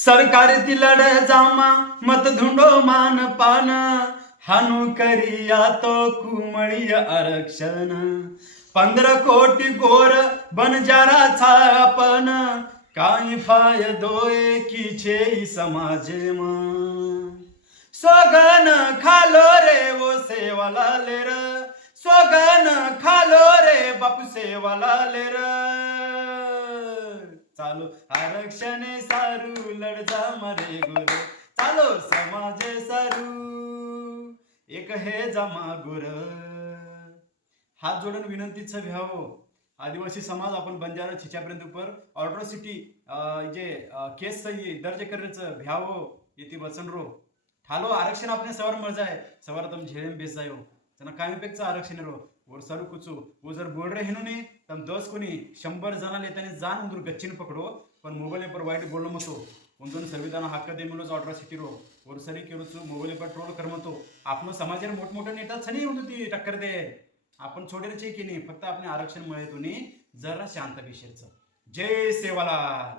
सरकारी लढ जामा मत धुंडो मान पान हानू करिया तो कुमळीय आरक्षण 15 कोटी गोर बनजाराचा आपण काही फायदो एकीचे समाज सोगन खालो रे वो सेवाला लेर सोगन खालो रे बापू सेवाला लेर चालो आरक्षण सारू लढजा मरे गुर चालो समाज सारू एक हे जमा गुर हात जोडून विनंतीचं भ्यावो आदिवासी समाज आपण बंजारा छिच्यापर्यंत उपर ऑर्ड्रोसिटी जे केस सही दर्ज करण्याचं भ्यावो येते वचन रो ठालो आरक्षण आपने सवार मजा है सवार तुम झेड़ेम बेच जायो तना कामीपेक्षा आरक्षण रो और सरू कुचू वो जर बोल रहे हिनो ने तम 10 कोनी 100 जना लेताने जान उंदूर गच्चीन पकडो पण मोबाईल पर वाईट बोललो मतो उंदून संविधान हक्क दे मुलोच ऑर्ड्रोसिटी रो और सरी केरुचू मोबाईल पर ट्रोल कर मतो आपण समाजात मोठमोठे नेता छनी होती ती टक्कर दे आपण छोडेरचे की नाही फक्त आपण आरक्षण मिळतो नी जरा शांत विषयचं जय सेवालाल।